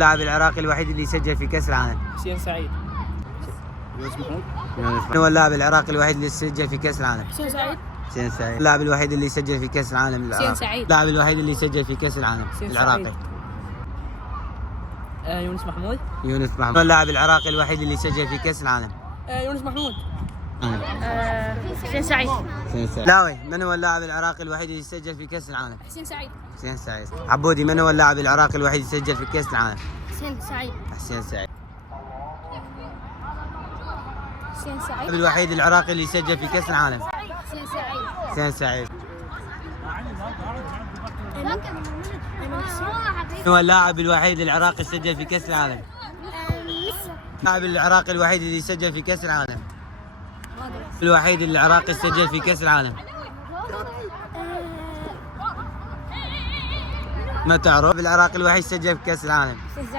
اللاعب العراقي الوحيد اللي سجل في كأس العالم. حسين سعيد. يونس محمود. من هو اللاعب العراقي الوحيد اللي سجل في كأس العالم؟ حسين سعيد. حسين سعيد. اللاعب الوحيد اللي سجل في كأس العالم حسين سعيد. اللاعب الوحيد اللي سجل في كأس العالم العراقي. يونس محمود. يونس محمود. من هو اللاعب العراقي الوحيد اللي سجل في كأس العالم؟ يونس محمود. حسين سعيد. حسين سعيد. لاوي، من هو اللاعب العراقي الوحيد اللي سجل في كأس العالم؟ حسين سعيد. حسين سعيد. عبودي، من هو اللاعب العراقي الوحيد اللي سجل في كأس العالم؟ حسين سعيد. حسين سعيد. حسين سعيد. اللاعب الوحيد العراقي اللي سجل في كأس العالم؟ حسين سعيد. حسين سعيد. من هو اللاعب الوحيد العراقي سجل في كأس العالم؟ اللاعب العراقي الوحيد اللي سجل في كأس العالم. الوحيد العراقي سجل في كأس العالم. ما تعرف العراقي الوحيد سجل في كأس العالم؟